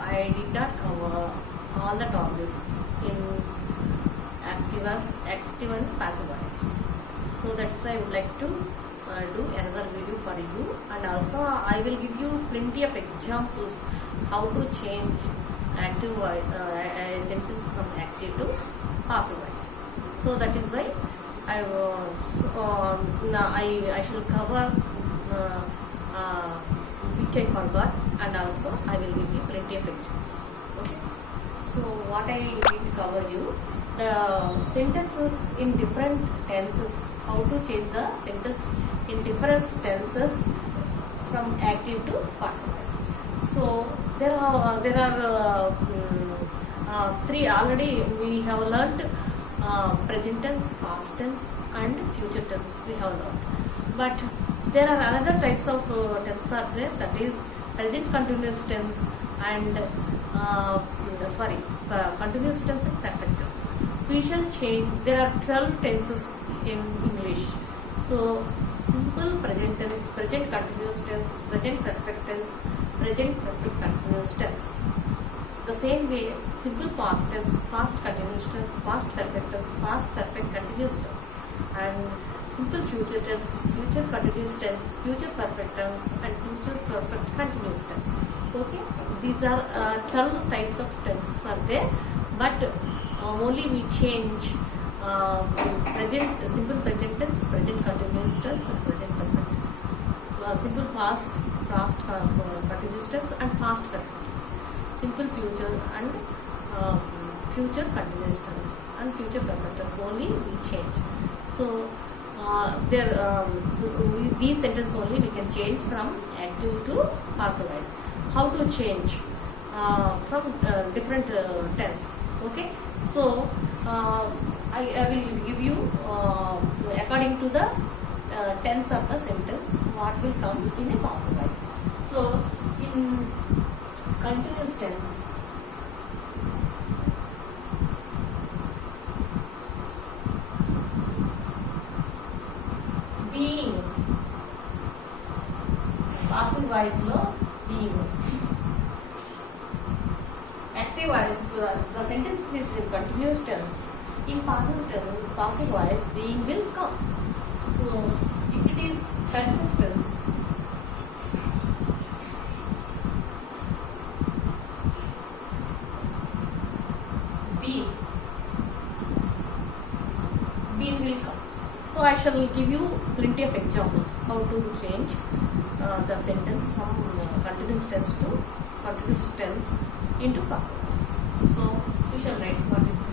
I did not cover all the topics in active and passive voice. So that's why I would like to do another video for you, and also I will give you plenty of examples how to change active voice a sentence from active to passive voice. So that is why I shall cover which I forgot, and also I will give you plenty of examples. Okay. So what I need to cover you, the sentences in different tenses, how to change the sentence in different tenses from active to passive voice. So there are three already we have learnt. Present tense, past tense and future tense we have learnt, but there are another types of tense are there, that is present continuous tense and continuous tense and perfect tense. We shall change. There are 12 tenses in English. So simple present tense, present continuous tense, present perfect tense, present perfect continuous tense. The same way, simple past tense, past continuous tense, past perfect tense, past perfect continuous tense, and simple future tense, future continuous tense, future perfect tense, and future perfect continuous tense. Okay, these are 12 types of tenses are there, but only we change present, simple present tense, present continuous tense, and present perfect. Simple past continuous tense, and past perfect tense. Simple future and future continuous tense and future perfect tense only we change. So these sentences only we can change from active to passive voice. How to change from different tense? Okay, so I will give you according to the tense of the sentence what will come in a passive voice. So in continuous tense, being used. Passive voice lo being used. Active voice, the sentence is in continuous tense. In passive voice, being will come. So if it is perfect tense, being will come. So I shall give you plenty of examples how to change the sentence from continuous tense to continuous tense into passive voice. So you shall write what is it.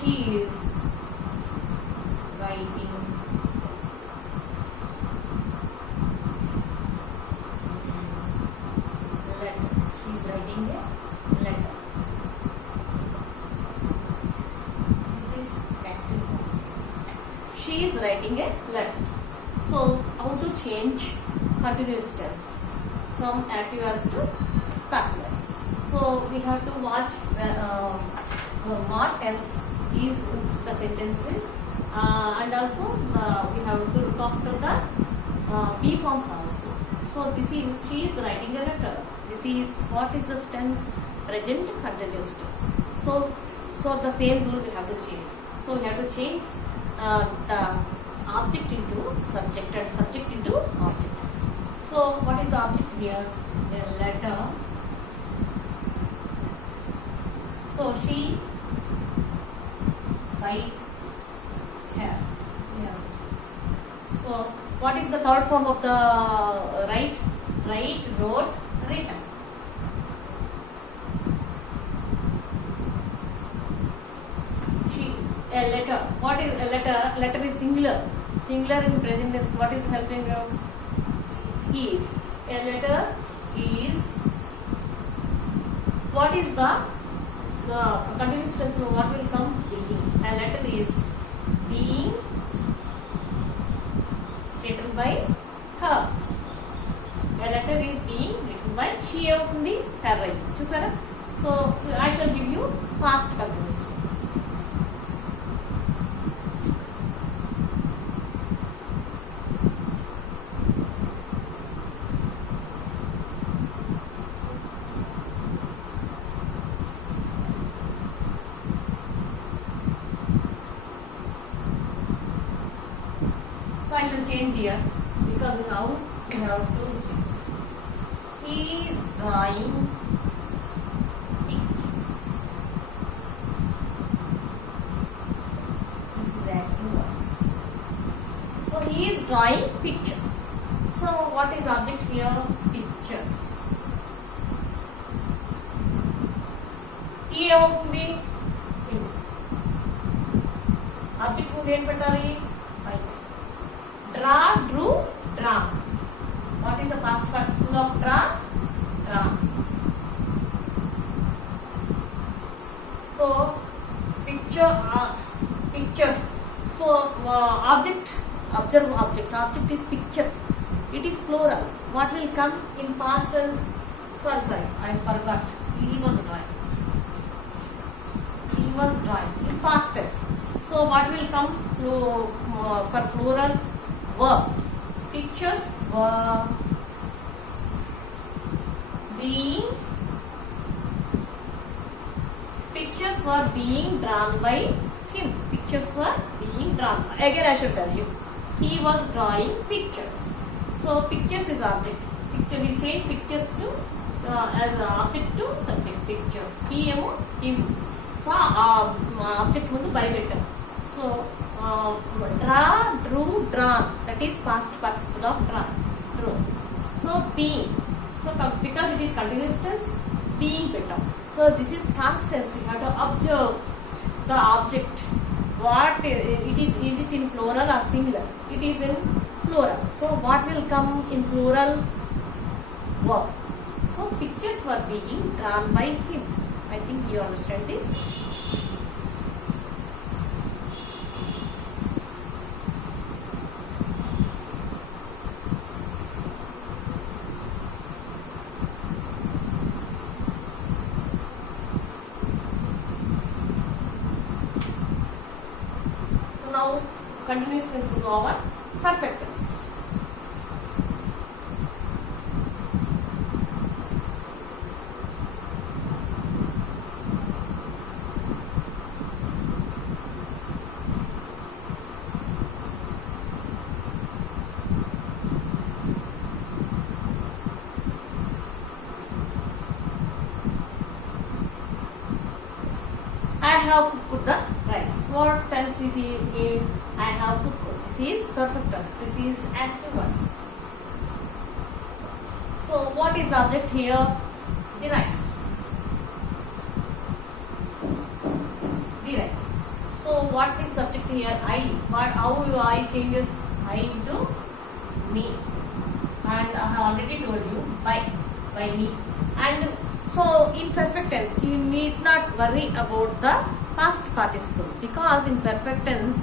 She is writing she is writing a letter. So how to change continuous tense from active voice to passive voice? So we have to watch what tense is the sentences, and also we have to look after the be forms also. So this is she is writing a letter. This is what is the tense? Present continuous tense. So the same rule we have to change. So we have to change the object into subject and subject into object. So what is the object here? A letter. So she write here. Yeah. So what is the third form of the write? Write, wrote, written. A letter. What is a letter? Letter is singular. Singular in present tense. What is helping you? Is. A letter is. What is the continuous tense? What will come? Being. A letter is being written by her. A letter is being written by she. Avutundi her writing. Chusara. So I shall give you past continuous tense. because now we have to. He is drawing pictures. This is active voice. So he is drawing pictures. So what is object here? Pictures. He ఏమవుతుంది? Object ముందు ఏం పెట్టాలి? Draw, drew, drawn. What is the past participle of draw? Drawn. So pictures. So object, observe object. Object is pictures. It is plural. What will come in past tense? Sorry, I forgot. He was drawing. He was drawing in past tense. So what will come to for plural? Were. Pictures were being drawn by him. Pictures were being drawn. Again I should tell you. He was drawing pictures. So pictures is object. Picture will change pictures to as object to subject. Pictures. He emo him. So object mundu by better. So draw, drew, drawn. That is past participle of drawn. Drew. So being. So because it is continuous tense, being better. So this is past tense. We have to observe the object. What it is it in plural or singular? It is in plural. So what will come in plural? Were. So pictures were being drawn by him. I think you understand this. Now continuous tense is over perfect tense. I have cooked the rice. What tense is in? I have to cook. This is perfect tense. This is active voice. So what is the object here? The rice. The rice. So what is subject here? I. What? How I changes I into me. And I have already told you by me. And so in perfect tense, you need not worry about the past participle because in perfect tense,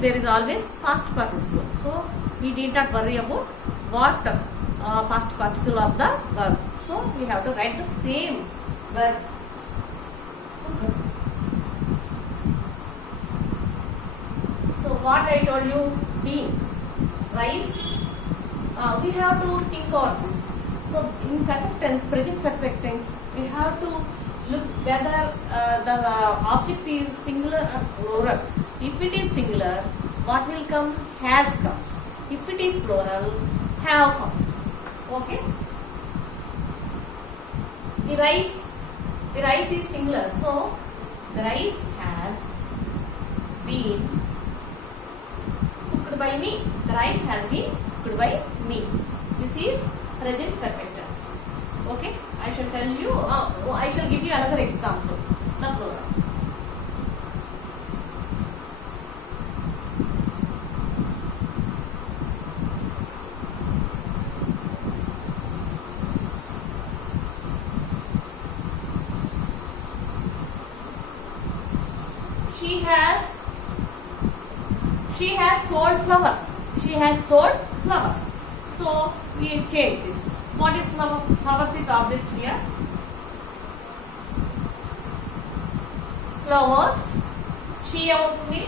there is always past participle. So we need not worry about what past participle of the verb. So we have to write the same verb. So what I told you, being rice. We have to think about this. So in perfect tense, present perfect tense, we have to look whether the object is singular or plural. If it is singular, what will come? Has comes. If it is plural, have comes. Okay? The rice is singular. So the rice has been cooked by me. The rice has been cooked by me. This is present perfect tense. Okay, I shall tell you. I shall give you another example. The plural. She has sold flowers. She has sold flowers. So we change this. What is flower? Flowers is object here. Flowers. She అవుతుంది.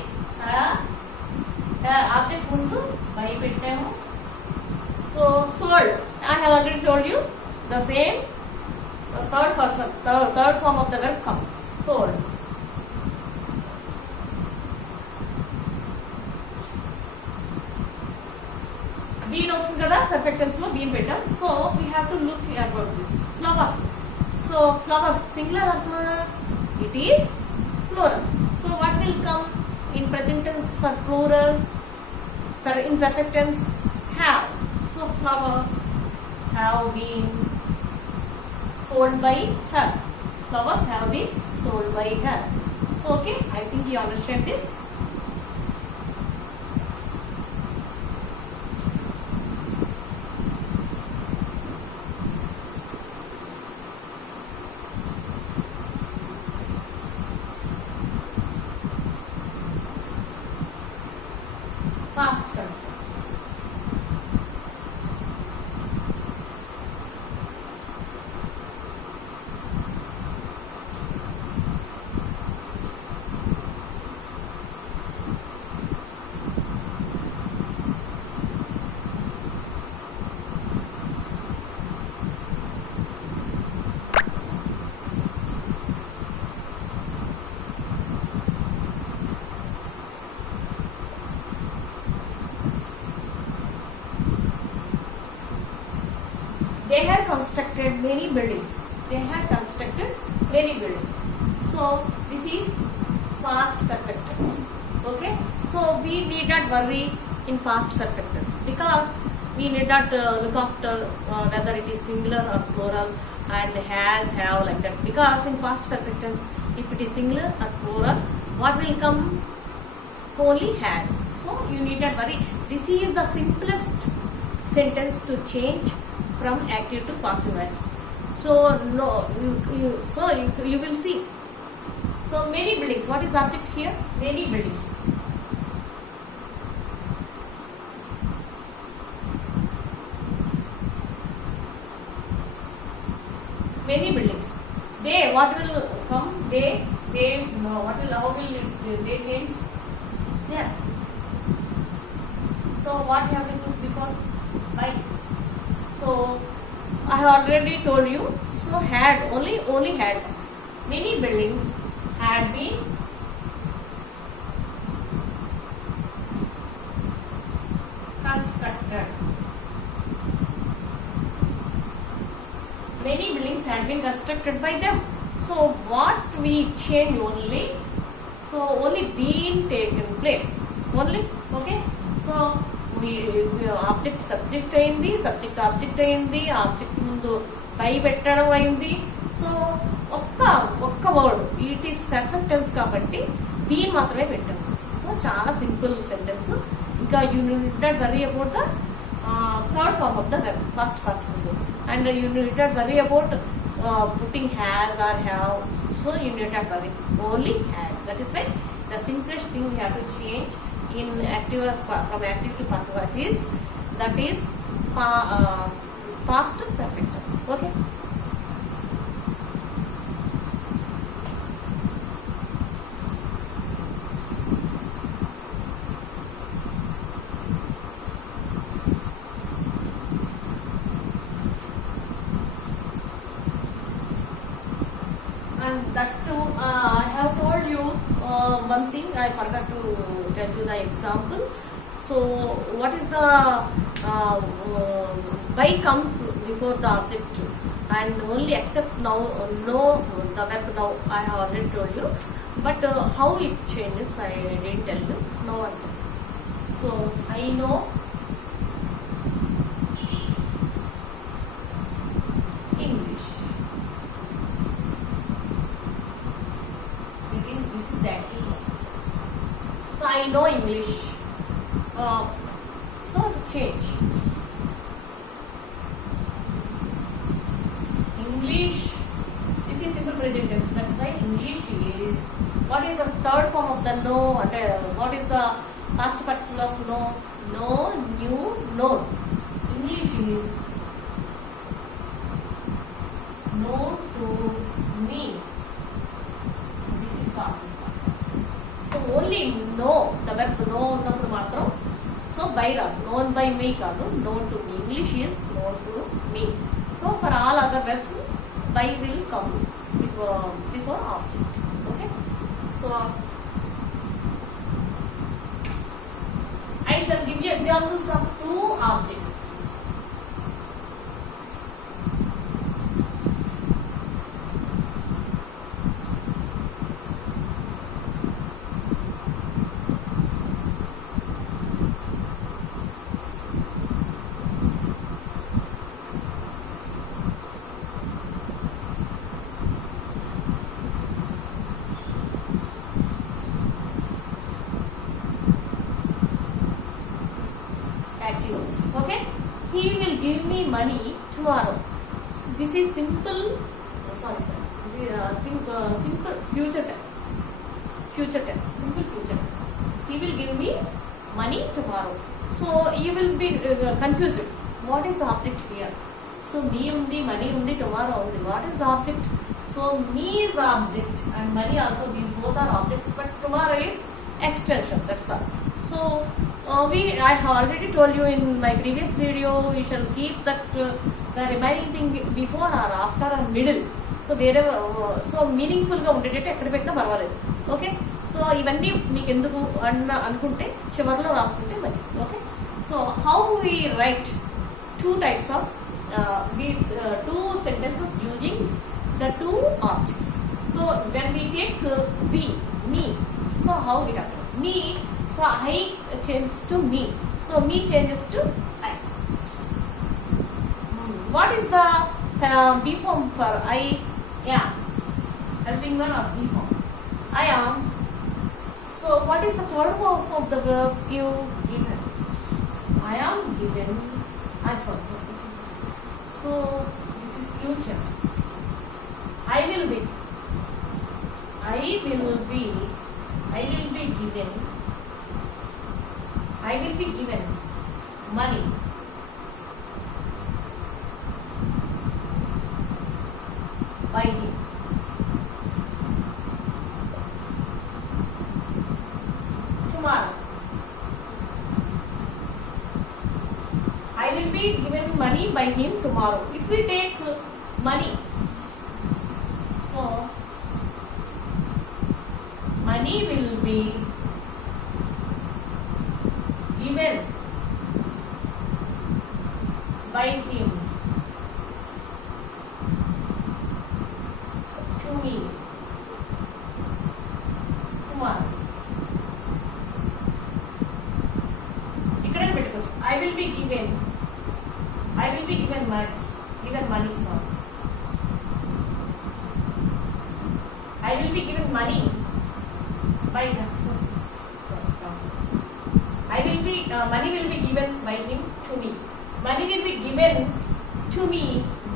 Object ముందు by పెట్టాము. So sold. I have already told you the same. The third person, third form of the verb comes. Sold. Do you know వస్తుంది కదా perfect tense లో been పెట్టాం. So we have to look about this flowers. So flowers singular ఆత్మా, it is plural. So what will come in present tense for plural? For imperfect tense, have. So flowers have been sold by her. Flowers have been sold by her. So okay, I think you understand this. Past continuous. They had constructed many buildings. They had constructed many buildings. So this is past perfect tense. Okay. So we need not worry in past perfect tense because we need not look after whether it is singular or plural and has, have like that. Because in past perfect tense, if it is singular or plural, what will come? Only had. So you need not worry. This is the simplest sentence to change from active to passive voice. So no, you will see. So many buildings. What is object here? Many buildings. Many buildings. They, what will come? They. No, what will? How will they change? Yeah. So what have we took before? By. So I have already told you. So had only had. Many buildings had been constructed. Many buildings had been constructed by them. So what we change only? So only been taken place. Only okay. So object subject అయింది, subject object అయింది, object ముందు by పెట్టడం అయింది. So ఒక్క word it is perfect tense కాబట్టి been మాత్రమే పెట్టాము. So చాలా సింపుల్ సెంటెన్స్. ఇంకా you need not worry about the third form of the verb, past participle, and you need not worry about putting has or have. So you need not worry, only had. That is why the simplest thing you have to change in active from active to passive voice is past perfect tense. Okay. And that too, I have told you one thing I forgot to tell you the example. So what is the by comes before the object and only except now, no, the verb now I have already told you, but how it changes I didn't tell you. Now I tell. So I know English. Again, this is active. So I know English. So change. English. This is simple present tense. That's why English is. What is the third form of the know? What is the past participle of know? Know, knew, known. English is known to me. This is past. So only know, the verb know ఉన్నప్పుడు మాత్రం so by రాదు, known by me కాదు, known to me. English is known to me. So for all other verbs by will come before object. Okay. So I shall give you examples of two objects. give me money tomorrow. So this is simple. Sorry, sir. Simple future tense. Future tense. Simple future tense. He will give me money tomorrow. So you will be confused. What is the object here? So me undi, money undi, tomorrow undi. What is the object? So me is the object and money also. These both are objects, but tomorrow is extension. That's all. So I have already told you in my previous video. We shall keep that the remaining thing before or after or middle. So wherever so meaningful గా ఉండేటట్టు ఎక్కడ పెట్టినా పర్వాలేదు. Okay, so ఇవన్నీ మీకు ఎందుకు అనుకుంటే చివరిలో రాసుకుంటే మంచిది. Okay, so how we write two types of two sentences using the two objects. So when we take me, so how we have me, so I changes to me, so me changes to I. What is the be form for I am? Helping one or be form? I am. So what is the third form of the verb you given? I am given. So this is future. I will be given money by him. Tomorrow I will be given money by him tomorrow. If we take money, so money will be given by him to me tomorrow. ikkada pettukochu. I will be given money, sorry. I will be given money by him. Money will be given by him to me. Money will be given to me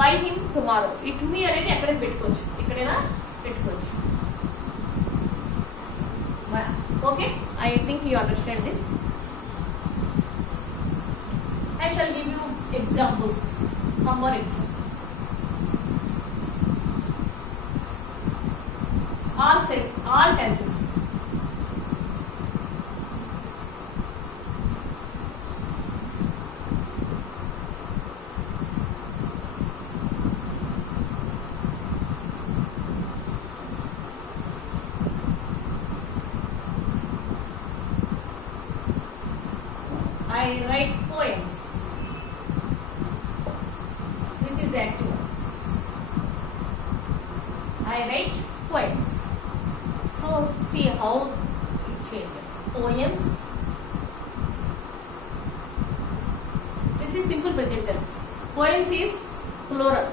by him tomorrow. It to me అనేది ఎక్కడ పెట్టుకోవచ్చు, ఇక్కడైనా పెట్టుకోవచ్చు. Okay, I think you understand this. I shall give you examples. Some more examples. All tenses. I write poems. This is active voice. I write poems. So see how it changes. Poems. This is simple present tense. Poems is plural.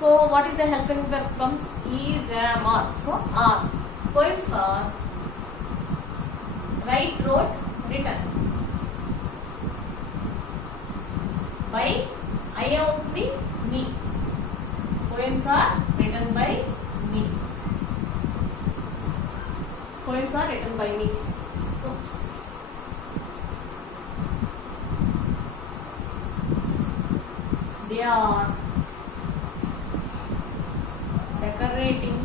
So what is the helping verb comes? Is, am, are. So are. Poems are write, wrote, written. By I am the me. Poems are written by me. Poems are written by me. So they are decorating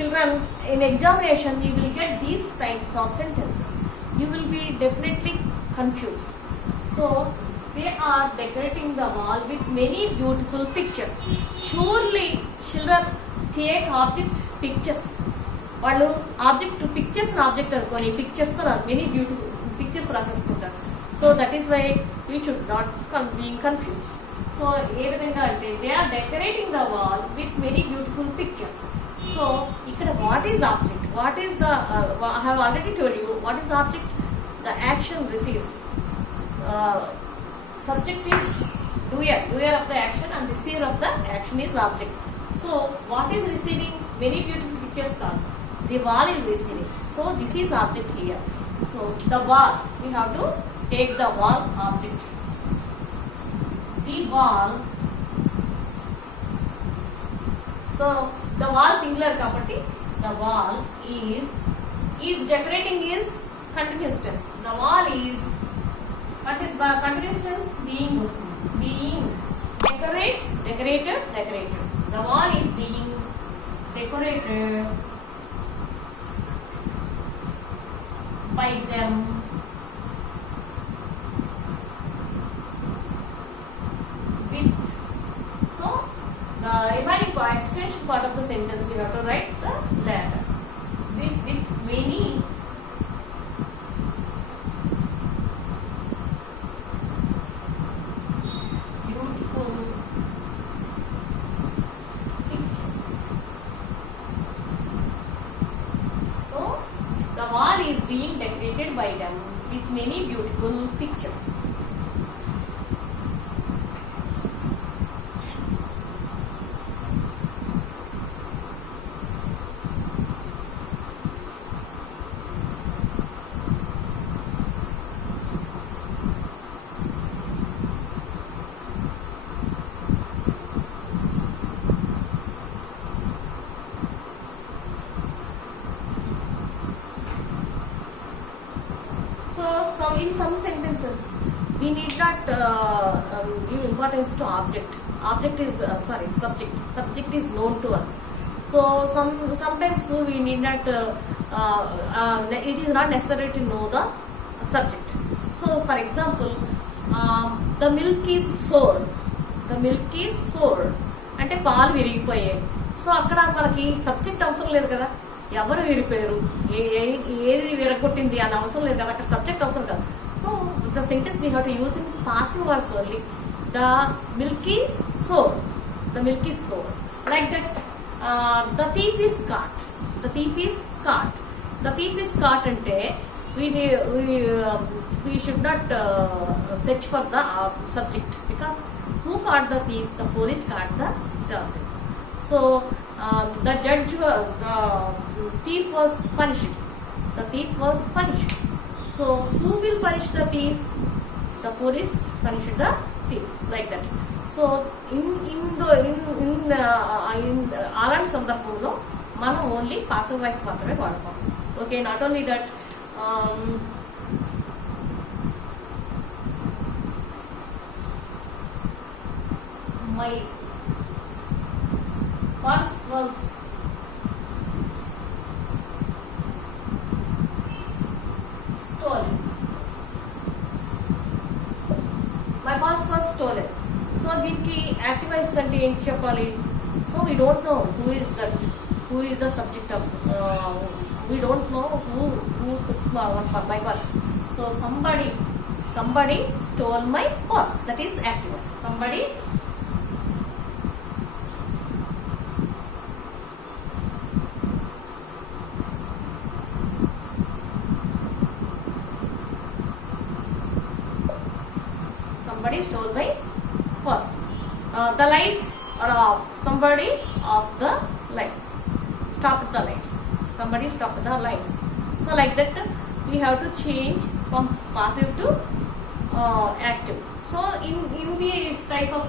children. In examination you will get these types of sentences. You will be definitely confused. So they are decorating the wall with many beautiful pictures. Surely children take object pictures. వాళ్ళు object pictures object అనుకోని పిక్చర్స్తో many beautiful pictures రాసేస్తుంటారు. So that is why you should not being confuse. So ఏ విధంగా అంటే they are decorating the wall with many beautiful pictures. So ఇక్కడ what is object? What is the, I have already told you, what is the object? The action receives. Subject is doer of the action, and receiver of the action is object. So what is receiving? Many beautiful pictures comes. The wall is receiving. So this is object here. So the wall, we have to take the wall object. The wall. So the wall singular property. The wall is decorating is continuous tense. The wall is continuous tense being decorated. The wall is being decorated by them with. So the remaining extension part of the sentence you have to write the latter. With many beautiful pictures. So the wall is being decorated by them with many beautiful pictures. So in some sentences we need not give importance to object. Object is subject. Subject is known to us. So sometimes we need not. It is not necessary to know the subject. So for example, the milk is sour. The milk is sour. అంటే పాలు విరిగిపోయాయి. So అక్కడ మనకి subject అవసరం లేదు కదా, ఎవరు విరిగిపోయారు, ఏది విరగొట్టింది అని అవసరం లేదు కదా, అక్కడ సబ్జెక్ట్ అవసరం కదా. So the sentence we have to use in passive voice only. The milk is sour. The milk is sour. Like that the thief is caught. The thief is caught. The thief is caught అంటే we should not search for the subject, because who caught the thief? The police caught the thief. So the judge, the thief was punished. The thief was punished. So who will punish the thief? The police punished the thief, like that. So అలాంటి సందర్భంలో మనం only passive voice మాత్రమే వాడతాం. Okay, not only that, my purse was stolen. My purse was stolen. So దీనికి active voice అంటే ఏంటి చెప్పాలి? So we don't know who is that, who is the subject of, we don't know who took my purse. So somebody stole my purse. That is active voice. Somebody stole my purse. The lights are off. Somebody off the lights. Stopped the lights. Somebody stopped the lights. So like that we have to change from passive to active. So in these type of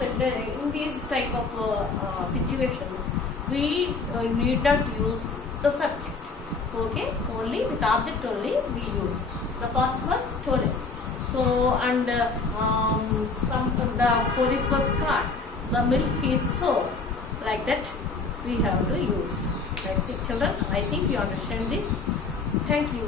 situations we need not use the subject. Okay, only with object only we use. The purse was stolen. So and the police was caught. The milk is sour. Like that we have to use. Right, children? I think you understand this. Thank you.